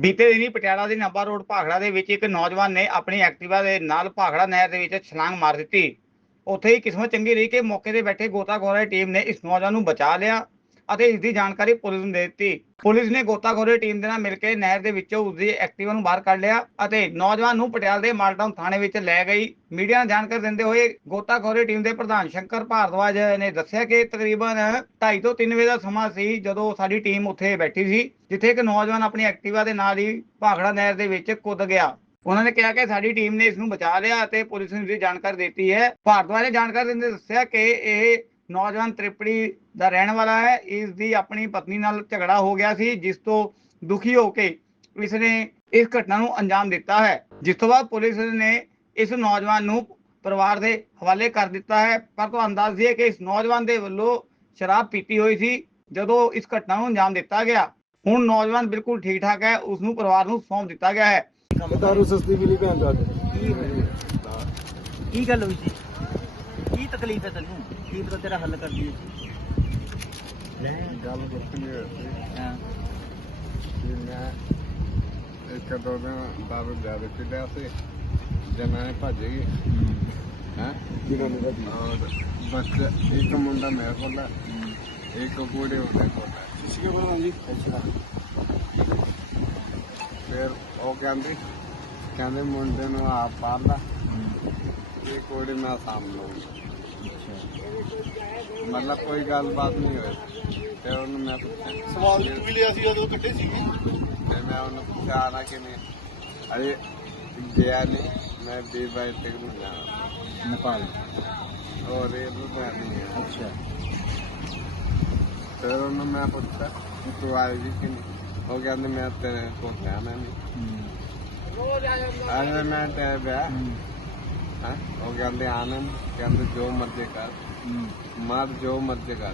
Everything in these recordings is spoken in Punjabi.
ਬੀਤੇ ਦਿਨੀ ਪਟਿਆਲਾ ਦੇ ਨਾਭਾ ਰੋਡ ਭਾਖੜਾ ਦੇ ਵਿੱਚ ਇੱਕ ਨੌਜਵਾਨ ਨੇ ਆਪਣੀ ਐਕਟਿਵਾ ਦੇ ਨਾਲ ਭਾਖੜਾ ਨਹਿਰ ਦੇ ਵਿੱਚ ਛਲਾਂਗ ਮਾਰ ਦਿੱਤੀ। ਉੱਥੇ ਹੀ ਕਿਸਮਤ ਚੰਗੀ ਰਹੀ ਕਿ ਮੌਕੇ ਤੇ ਬੈਠੇ ਗੋਤਾਖੋਰਾਂ ਦੀ ਟੀਮ ਨੇ ਇਸ ਨੌਜਵਾਨ ਨੂੰ ਬਚਾ ਲਿਆ। ਅਤੇ ਇਸ ਦੀ ਜਾਣਕਾਰੀ ਪੁਲਿਸ ਨੂੰ ਦੇ ਦਿੱਤੀ। ਪੁਲਿਸ ਨੇ ਗੋਤਾਖੋਰੀ ਟੀਮ ਦੇ ਨਾਲ ਮਿਲ ਕੇ ਨਹਿਰ ਦੇ ਵਿੱਚੋਂ ਉਸ ਦੀ ਐਕਟਿਵਾ ਨੂੰ ਬਾਹਰ ਕੱਢ ਲਿਆ ਅਤੇ ਨੌਜਵਾਨ ਨੂੰ ਪਟਿਆਲਾ ਦੇ ਮਾਲਟਾਊਨ ਥਾਣੇ ਵਿੱਚ ਲੈ ਗਈ। ਮੀਡੀਆ ਨੂੰ ਜਾਣਕਾਰੀ ਦਿੰਦੇ ਹੋਏ ਗੋਤਾਖੋਰੀ ਟੀਮ ਦੇ ਪ੍ਰਧਾਨ ਸ਼ੰਕਰ ਭਾਰਦਵਾਜ ਨੇ ਦੱਸਿਆ ਕਿ ਤਕਰੀਬਨ 2:30 ਤੋਂ 3 ਵਜੇ ਦਾ ਸਮਾਂ ਸੀ ਜਦੋਂ ਸਾਡੀ ਟੀਮ ਉੱਥੇ ਬੈਠੀ ਸੀ, ਜਿੱਥੇ ਇੱਕ ਨੌਜਵਾਨ ਆਪਣੀ ਐਕਟਿਵਾ ਦੇ ਨਾਲ ਹੀ ਭਾਖੜਾ ਨਹਿਰ ਦੇ ਵਿੱਚ ਕੁੱਦ ਗਿਆ। ਉਹਨਾਂ ਨੇ ਕਿਹਾ ਕਿ ਸਾਡੀ ਟੀਮ ਨੇ ਇਸ ਨੂੰ ਬਚਾ ਲਿਆ ਅਤੇ ਪੁਲਿਸ ਨੂੰ ਇਸ ਦੀ ਜਾਣਕਾਰੀ ਦਿੱਤੀ ਹੈ। ਭਾਰਦਵਾਜ ਨੇ ਜਾਣਕਾਰੀ ਦਿੰਦੇ ਦੱਸਿਆ ਕਿ ਇਹ ਨੌਜਵਾਨ ਤ੍ਰਿਪੜੀ ਦਾ ਰਹਿਣ ਵਾਲਾ ਹੈ। ਇਸ ਦੀ ਆਪਣੀ ਪਤਨੀ ਨਾਲ ਝਗੜਾ ਹੋ ਗਿਆ ਸੀ ਜਿਸ ਤੋਂ ਦੁਖੀ ਹੋ ਕੇ ਇਸ ਨੇ ਇਸ ਘਟਨਾ ਨੂੰ ਅੰਜਾਮ ਦਿੱਤਾ ਹੈ। ਜਿਸ ਤੋਂ ਬਾਅਦ ਪੁਲਿਸ ਨੇ ਇਸ ਨੌਜਵਾਨ ਨੂੰ ਪਰਿਵਾਰ ਦੇ ਹਵਾਲੇ ਕਰ ਦਿੱਤਾ ਹੈ। ਪਰ ਤੁਹਾਨੂੰ ਦੱਸ ਦਈਏ ਕਿ ਇਸ ਨੌਜਵਾਨ ਦੇ ਵੱਲੋਂ ਸ਼ਰਾਬ ਪੀਤੀ ਹੋਈ ਸੀ ਜਦੋਂ ਇਸ ਘਟਨਾ ਨੂੰ ਅੰਜਾਮ ਦਿੱਤਾ ਗਿਆ। ਹੁਣ ਨੌਜਵਾਨ ਬਿਲਕੁਲ ਠੀਕ ਠਾਕ ਹੈ ਉਸ ਨੂੰ ਪਰਿਵਾਰ ਨੂੰ ਸੌਂਪ ਦਿੱਤਾ ਗਿਆ ਹੈ। ਦਾਰੂ ਸਸਤੀ ਮਿਲੀ ਭੈਣ ਦਾ ਕੀ ਗੱਲ ਹੋਈ ਸੀ? ਕੀ ਤਕਲੀਫ ਹੈ ਤੈਨੂੰ? ਕੀ ਪਤਾ ਤੇਰਾ ਹੱਲ ਕਰ ਦਈਏ। ਲੈ ਗੱਲ ਦੱਸਣੀ ਹੋਈ ਹਾਂ। ਕਿ ਮੈਂ ਇੱਕ ਦੋ ਦਿਨ ਦਾਰੂ ਜ਼ਿਆਦਾ ਪੀ ਲਿਆ ਸੀ ਜੇ ਮੈਂ ਭੱਜ ਗਈ। ਹੈ? ਔਰ ਬੱਚਾ ਇੱਕ ਮੁੰਡਾ ਮੇਰੇ ਕੋਲ ਹੈ ਇੱਕ ਕੁੜੀ ਉਹਦੇ ਕੋਲ ਹੈ। ਸ਼ਿਸ਼ਕੇ ਬੋਲਾਂ ਜੀ ਅੱਛਾ ਫਿਰ ਉਹ ਕਹਿੰਦੀ ਕਹਿੰਦੇ ਮੁੰਡੇ ਨੂੰ ਆਪ ਪਾਲ ਲਾ ਇਹ ਕੁੜੀ ਮੈਂ ਸਾਂਭ ਲਊਂਗੀ ਮਤਲਬ ਕੋਈ ਗੱਲਬਾਤ ਨਹੀਂ ਹੋਈ। ਤੇ ਉਹਨੂੰ ਮੈਂ ਪੁੱਛਿਆ ਸਵਾਲ ਵੀ ਲਿਆ ਸੀ? ਉਦੋਂ ਕੱਢੇ ਸੀਗੇ। ਤੇ ਮੈਂ ਉਹਨੂੰ ਪੁੱਛਿਆ ਨਾ ਕਿ ਨਹੀਂ ਅਰੇ ਗਿਆ ਨਹੀਂ। ਮੈਂ ਵੀ ਬਾਈ ਤੱਕ ਨੂੰ ਜਾਣਾ ਨੇਪਾਲ। ਔਰ ਇਹ ਲੁਧਿਆਣੇ ਹੈ ਅੱਛਾ। ਫਿਰ ਉਹਨੂੰ ਮੈਂ ਪੁੱਛਿਆ ਕਿ ਤੂੰ ਆਏਗੀ ਕਿ ਨਹੀਂ? ਉਹ ਕਹਿੰਦੇ ਮੈਂ ਤੇਰੇ ਕੋਲ ਜਾਣਾ ਨਹੀਂ। ਅਰੇ ਮੈਂ ਤੇ ਵਿਆਹ। ਹੈ। ਉਹ ਕਹਿੰਦੇ ਆਨੰਦ ਕਹਿੰਦੇ ਜੋ ਮਰਜ਼ੀ ਕਰ। ਮਰ ਜੋ ਮਰਜ਼ੀ ਕਰ।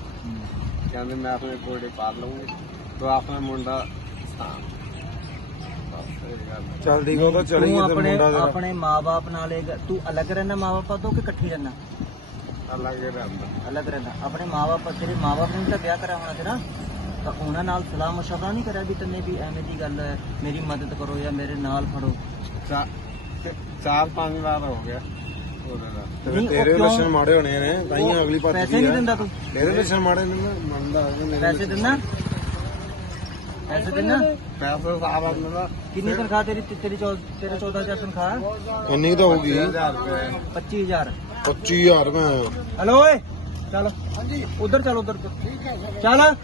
ਕਹਿੰਦੇ ਮੈਂ ਆਪਣੇ ਕੋੜੇ ਪਾਲ ਲਵਾਂਗੀ ਤੂੰ ਆਪਣਾ ਮੁੰਡਾ ਸਾਂਭ ਬਸ ਇਹ ਗੱਲ ਹੈ। ਚੱਲ ਠੀਕ ਉਹ ਤਾਂ ਚਲੀ ਤੂੰ ਗਿਆ ਤੇ ਆਪਣੇ ਮੁੰਡਾ ਤੇਰਾ। ਆਪਣੇ ਮਾਪੇ ਨਾਲ ਇਹ ਗੱਲ- ਤੂੰ ਅਲੱਗ ਰਹਿਣਾ ਮਾਪੇ ਤੋਂ ਕਿ ਇਕੱਠੇ ਰਹਿਣਾ ਅਲੱਗ ਹੀ ਰਹਿੰਦਾ। ਅਲੱਗ ਰਹਿਣਾ ਆਪਣੇ ਮਾਪੇ ਤੇਰੇ ਮਾਪੇ ਨੇ ਤਾਂ ਵਿਆਹ ਕਰਾਇਆ ਹੋਣਾ ਤੇਰਾ। ਤਾਂ ਉਹਨਾਂ ਨਾਲ ਸਲਾਹ ਮਸ਼ਵਰਾ ਨਹੀਂ ਕਰਿਆ ਵੀ ਤੰਨੇ ਵੀ ਐਵੇਂ ਦੀ ਗੱਲ ਹੈ ਮੇਰੀ ਮਦਦ ਕਰੋ ਜਾਂ ਮੇਰੇ ਨਾਲ ਫੜੋ। ਚਾ- ਚਾਰ ਪੰਜ ਵਾਰ ਹੋ ਗਿਆ। ਉਹਦੇ ਨਾਲ ਤੇ ਨਹੀਂ, ਫਿਰ ਉਹ ਤੇਰੇ ਕਿਉਂ? ਲੱਛਣ ਮਾੜੇ ਹੋਣੇ ਨੇ ਤਾਂ ਹੀ ਅਗਲੀ ਭੱਜ ਪੈਸੇ ਨਹੀਂ। ਦਿੰਦਾ ਤੂੰ। ਤੇਰੇ ਲੱਛਣ ਮਾੜੇ ਨੇ ਮੈਂ ਮੰਨਦਾ ਹਾਂ ਕਿ ਮੇਰੇ ਪੈਸੇ ਲੱਛਣ- ਦਿੰਦਾ? ਪੈਸੇ ਦਿੰਦਾ? ਪੈਸੇ ਸਾਰਾ ਮਿਲਦਾ ਕਿੰਨੀ ਤਨਖਾਹ ਤੇਰੀ ਤੇਰੀ ਚੌ- ਤੇਰੇ 14000 ਤਨਖਾਹ? ਇੰਨੀ ਤਾਂ ਹੋਊਗੀ 1000 ਰੁਪਏ। 25000 25000 ਮੈਂ। ਹੈਲੋ ਓਏ ਚੱਲ। ਹਾਂਜੀ। ਉਧਰ ਚੱਲ ਉਧਰ ਚੱਲ।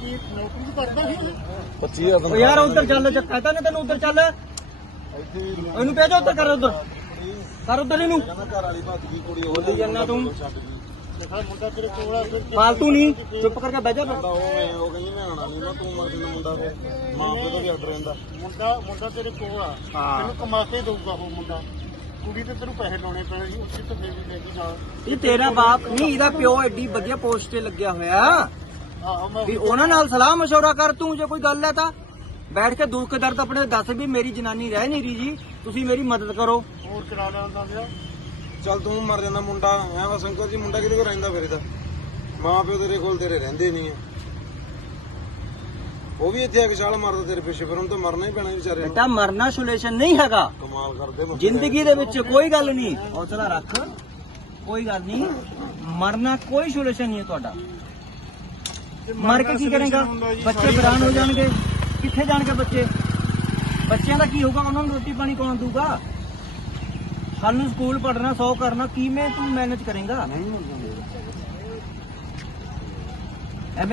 ਕੀ ਨੌਕਰੀ ਕਰਦਾ ਸੀ? 25000 ਓ ਯਾਰ ਉਧਰ ਚੱਲ ਜੇ ਕਹਤਾ ਨਾ ਤੈਨੂੰ ਉਧਰ ਚੱਲ। ਇਹਨੂੰ ਭੇਜੋ ਉਧਰ ਕਰ ਉਧਰ। ਕਰ ਉਧਰ ਇਹਨੂੰ। ਘਰ ਵਾਲੀ ਭੱਜ ਗਈ ਕੁੜੀ ਬੋਲੀ ਜਾਂਦਾ ਤੂੰ। ਦੇਖਾ ਮੁੰਡਾ ਤੇਰੇ ਕੋਲ ਆ ਫਿਰ ਫਾਲਤੂ ਨਹੀਂ ਚੁੱਪ ਕਰਕੇ ਬਹਿ ਜਾ ਐਂ ਉਹ ਕਹਿੰਦੀ ਮੈਂ ਆਣਾ ਨਹੀਂ ਮੈਂ ਤੂੰ ਮਰਦੀ ਦਾ ਮੁੰਡਾ ਤੇ। ਮਾਂ ਪਿਓ ਦਾ ਵੀ ਆਰਡਰ ਰਹਿੰਦਾ। ਮੁੰਡਾ ਮੁੰਡਾ ਤੇਰੇ ਕੋਲ ਆ। ਹਾਂ। ਤੈਨੂੰ ਕਮਾ ਕੇ ਦਊਗਾ ਉਹ ਮੁੰਡਾ। ਕੁੜੀ ਤੇ ਤੈਨੂੰ ਪੈਸੇ ਲਾਉਣੇ ਪੈਣੇ ਸੀ ਉੱਥੇ ਤਾਂ ਫੇਰ ਵੀ ਲੈ ਕੇ ਜਾ। ਇਹ ਤੇਰਾ ਬਾਪ ਨਹੀਂ ਇਹਦਾ ਪਿਓ ਐਡੀ ਵਧੀਆ ਪੋਸਟ ਤੇ ਲੱਗਿਆ ਹੋਇਆ। ਆਹੋ ਮੈਂ ਵੀ ਉਹਨਾਂ ਨਾਲ ਸਲਾਹ ਮਸ਼ਵਰਾ ਕਰ ਤੂੰ ਜੇ ਕੋਈ ਗੱਲ ਹੈ ਤਾਂ। ਬੈਠ ਕੇ ਦੁੱਖ ਦਰਦ ਆਪਣੇ ਦੱਸ ਵੀ ਮੇਰੀ ਜਨਾਨੀ ਰਹਿ ਨਹੀਂ ਰਹੀ ਜੀ ਤੁਸੀਂ ਮੇਰੀ ਮਦਦ ਕਰੋ। ਹੋਰ ਕਰਾ ਲਿਆਉਂਦਾ ਵਿਆਹ? ਚੱਲ ਤੂੰ ਮਰ ਜਾਂਦਾ ਮੁੰਡਾ ਐ ਵਾ ਸ਼ੰਕਰ ਜੀ ਮੁੰਡਾ ਕਿਹਦੇ ਕੋਲ ਰਹਿੰਦਾ ਫਿਰ ਇਹਦਾ। ਮਾਂ ਪਿਓ ਤੇਰੇ ਕੋਲ ਤੇਰੇ ਰਹਿੰਦੇ ਨਹੀਂ ਆ। ਉਹ ਵੀ ਇੱਥੇ ਆ ਕੇ ਛਾਲ ਮਾਰਦਾ ਤੇਰੇ ਪਿੱਛੇ ਫਿਰ ਉਹਨੂੰ ਤਾਂ ਮਰਨਾ ਹੀ ਪੈਣਾ ਵਿਚਾਰੇ ਨੂੰ ਬੇਟਾ ਮਰਨਾ ਸੋਲੂਸ਼ਨ ਨਹੀਂ ਹੈਗਾ। ਕਮਾਲ ਕਰਦੇ ਮੁੰਡੇ। ਜ਼ਿੰਦਗੀ ਦੇ ਵਿੱਚ ਕੋਈ ਗੱਲ ਨਹੀਂ। ਹੌਸਲਾ ਰੱਖ। ਕੋਈ ਗੱਲ ਨਹੀਂ। ਮਰਨਾ ਕੋਈ ਸੋਲੂਸ਼ਨ ਨਹੀਂ ਹੈ ਤੁਹਾਡਾ। ਮਰ ਕੇ ਕੀ ਕਰੇਗਾ? ਬੱਚੇ ਬਰਾਨ ਹੋ ਜਾਣਗੇ। ਕਿੱਥੇ ਜਾਣਗੇ ਬੱਚੇ? ਬੱਚਿਆਂ ਦਾ ਕੀ ਹੋਊਗਾ? ਉਹਨਾਂ ਨੂੰ ਰੋਟੀ ਪਾਣੀ ਕੌਣ ਦਊਗਾ? ਕੱਲ ਨੂੰ ਸਕੂਲ ਪੜ੍ਹਨਾ 100 ਕਰਨਾ ਕਿਵੇਂ ਤੂੰ ਮੈਨੇਜ ਕਰੇਗਾ? ਐਵੇਂ